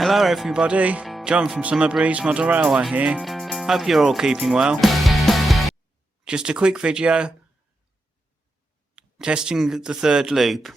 Hello everybody, John from Summerbreeze Model Railway here. Hope you're all keeping well. Just a quick video testing the third loop.